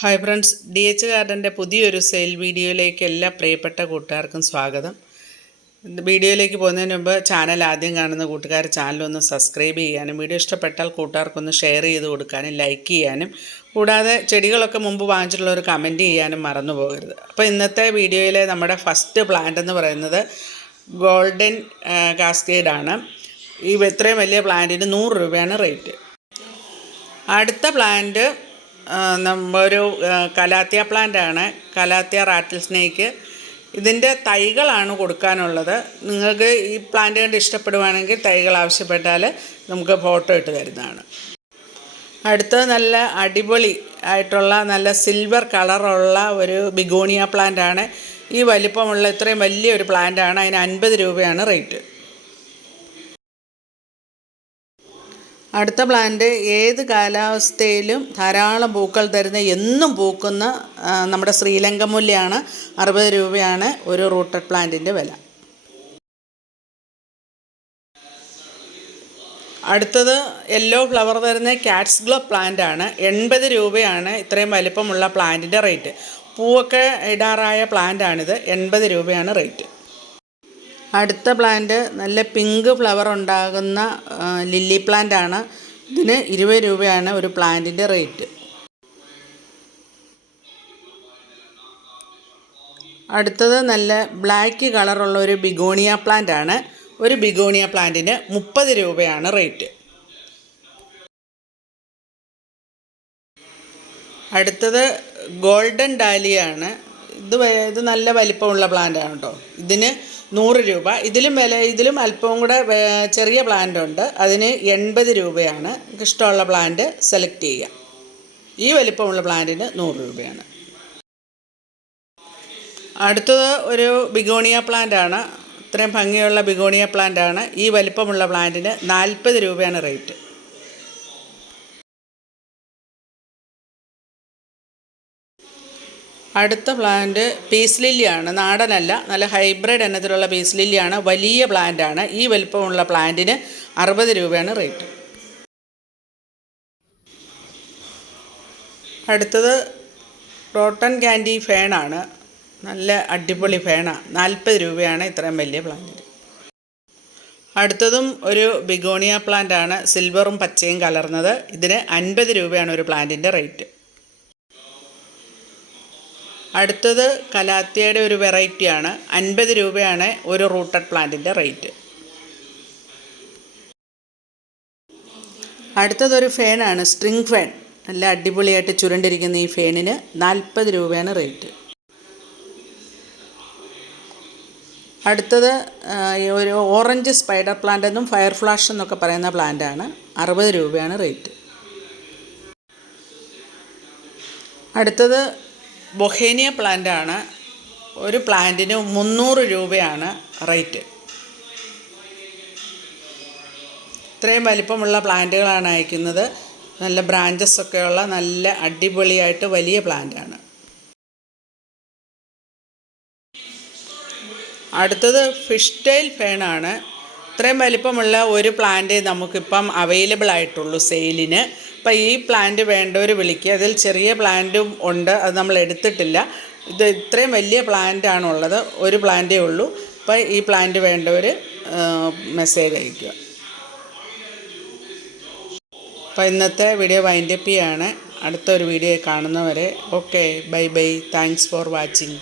Hi friends, DH ഗാർഡൻ്റെ പുതിയൊരു sale വീഡിയോയിലേക്ക് എല്ലാ പ്രിയപ്പെട്ട കൂട്ടുകാർക്കും സ്വാഗതം. വീഡിയോയിലേക്ക് പോകുന്നതിന് മുമ്പ് ചാനൽ ആദ്യം കാണുന്ന കൂട്ടുകാർ ചാനലൊന്ന് സബ്സ്ക്രൈബ് ചെയ്യാനും വീഡിയോ ഇഷ്ടപ്പെട്ടാൽ കൂട്ടുകാർക്കൊന്ന് ഷെയർ ചെയ്ത് കൊടുക്കാനും ലൈക്ക് ചെയ്യാനും കൂടാതെ ചെടികളൊക്കെ മുമ്പ് വാങ്ങിച്ചിട്ടുള്ളവർ കമൻറ്റ് ചെയ്യാനും മറന്നു പോകരുത്. അപ്പോൾ ഇന്നത്തെ വീഡിയോയിലെ നമ്മുടെ ഫസ്റ്റ് പ്ലാന്റ് എന്ന് പറയുന്നത് ഗോൾഡൻ കാസ്കേഡാണ്. ഈ ഇത്രയും വലിയ പ്ലാന്റിന് 100 രൂപയാണ് റേറ്റ്. അടുത്ത പ്ലാന്റ് ഒരു കലാത്തിയ പ്ലാന്റാണ്, കലാത്തിയ റാറ്റിൽ സ്നേക്ക്. ഇതിൻ്റെ തൈകളാണ് കൊടുക്കാനുള്ളത്. നിങ്ങൾക്ക് ഈ പ്ലാന്റ് കണ്ട് ഇഷ്ടപ്പെടുവാണെങ്കിൽ തൈകൾ ആവശ്യപ്പെട്ടാൽ നമുക്ക് ഫോട്ടോ ഇട്ട് തരുന്നതാണ്. അടുത്തത് നല്ല അടിപൊളി ആയിട്ടുള്ള നല്ല സിൽവർ കളറുള്ള ഒരു ബിഗോണിയ പ്ലാന്റാണ്. ഈ വലിപ്പമുള്ള ഇത്രയും വലിയൊരു പ്ലാന്റാണ്. അതിന് 50 രൂപയാണ് റേറ്റ്. അടുത്ത പ്ലാന്റ് ഏത് കാലാവസ്ഥയിലും ധാരാളം പൂക്കൾ തരുന്ന എന്നും പൂക്കുന്ന നമ്മുടെ ശ്രീലങ്ക മുല്ലയാണ്. 60 രൂപയാണ് ഒരു റൂട്ടഡ് പ്ലാന്റിൻ്റെ വില. അടുത്തത് യെല്ലോ ഫ്ലവർ തരുന്ന കാറ്റ്സ് ഗ്ലോ പ്ലാന്റ് ആണ്. 80 രൂപയാണ് ഇത്രയും വലിപ്പമുള്ള പ്ലാന്റിൻ്റെ റേറ്റ്. പൂവൊക്കെ ഇടാറായ പ്ലാന്റാണിത്. 80 രൂപയാണ് റേറ്റ്. അടുത്ത പ്ലാന്റ് നല്ല പിങ്ക് ഫ്ലവർ ഉണ്ടാകുന്ന ലില്ലി പ്ലാന്റ് ആണ്. ഇതിന് 20 രൂപയാണ് ഒരു പ്ലാന്റിൻ്റെ റേറ്റ്. അടുത്തത് നല്ല ബ്ലാക്ക് കളറുള്ള ഒരു ബിഗോണിയ പ്ലാന്റ് ആണ്. ഒരു ബിഗോണിയ പ്ലാന്റിന് 30 രൂപയാണ് റേറ്റ്. അടുത്തത് ഗോൾഡൻ ഡാലിയാണ്. ഇത് നല്ല വലിപ്പമുള്ള പ്ലാന്റാണ് കേട്ടോ. ഇതിന് 100 രൂപ. ഇതിലും അല്പവും കൂടെ ചെറിയ പ്ലാന്റ് ഉണ്ട്. അതിന് 80 രൂപയാണ്. ഇഷ്ടമുള്ള പ്ലാന്റ് സെലക്ട് ചെയ്യുക. ഈ വലിപ്പമുള്ള പ്ലാന്റിന് 100 രൂപയാണ്. അടുത്തത് ഒരു ബിഗോണിയ പ്ലാന്റ് ആണ്. ഇത്രയും ഭംഗിയുള്ള ബിഗോണിയ പ്ലാന്റ് ആണ്. ഈ വലിപ്പമുള്ള പ്ലാന്റിന് 40 രൂപയാണ് റേറ്റ്. അടുത്ത പ്ലാന്റ് പീസ് ലില്ലിയാണ്. നാടനല്ല, നല്ല ഹൈബ്രിഡ് ഇനത്തിലുള്ള പീസ് ലില്ലിയാണ്. വലിയ പ്ലാന്റാണ്. ഈ വലിപ്പമുള്ള പ്ലാന്റിന് 60 രൂപയാണ് റേറ്റ്. അടുത്തത് റോട്ടൺ ക്യാൻഡി ഫേണാണ്. നല്ല അടിപൊളി ഫേണാണ്. 40 രൂപയാണ് ഇത്രയും വലിയ പ്ലാന്റിന്. അടുത്തതും ഒരു ബിഗോണിയ പ്ലാന്റാണ്. സിൽവറും പച്ചയും കലർന്നത്. ഇതിന് 50 രൂപയാണ് ഒരു പ്ലാന്റിൻ്റെ റേറ്റ്. അടുത്തത് കലാത്തിയയുടെ ഒരു വെറൈറ്റിയാണ്. 50 രൂപയാണ് ഒരു റൂട്ടഡ് പ്ലാന്റിൻ്റെ റേറ്റ്. അടുത്തതൊരു ഫേനാണ്, സ്ട്രിങ് ഫേൻ. നല്ല അടിപൊളിയായിട്ട് ചുരുണ്ടിരിക്കുന്ന ഈ ഫേനിന് 40 രൂപയാണ് റേറ്റ്. അടുത്തത് ഒരു ഓറഞ്ച് സ്പൈഡർ പ്ലാന്റ് എന്നും ഫയർ ഫ്ലാഷ് എന്നൊക്കെ പറയുന്ന പ്ലാന്റാണ്. 60 രൂപയാണ് റേറ്റ്. അടുത്തത് ബൊഹേനിയ പ്ലാന്റ് ആണ്. ഒരു പ്ലാന്റിന് 300 രൂപയാണ് റേറ്റ്. ഇത്രയും വലിപ്പമുള്ള പ്ലാന്റുകളാണ് അയക്കുന്നത്. നല്ല ബ്രാഞ്ചസ് ഒക്കെയുള്ള നല്ല അടിപൊളിയായിട്ട് വലിയ പ്ലാന്റാണ്. അടുത്തത് ഫിഷ് ടെയിൽ ഫേണാണ്. ഇത്രയും വലിപ്പമുള്ള ഒരു പ്ലാന്റ് നമുക്കിപ്പം അവൈലബിൾ ആയിട്ടുള്ളൂ സെയിലിന്. അപ്പോൾ ഈ പ്ലാന്റ് വേണ്ടവർ വിളിക്കുക. അതിൽ ചെറിയ പ്ലാന്റും ഉണ്ട്, അത് നമ്മൾ എടുത്തിട്ടില്ല. ഇത് ഇത്രയും വലിയ പ്ലാന്റാണുള്ളത്. ഒരു പ്ലാന്റേ ഉള്ളൂ. അപ്പോൾ ഈ പ്ലാന്റ് വേണ്ടവർ മെസ്സേജ് അയയ്ക്കുക. അപ്പോൾ ഇന്നത്തെ വീഡിയോ വൈൻഡപ്പ് ചെയ്യാണ്. അടുത്തൊരു വീഡിയോ കാണുന്നവരെ okay, bye bye. Thanks for watching.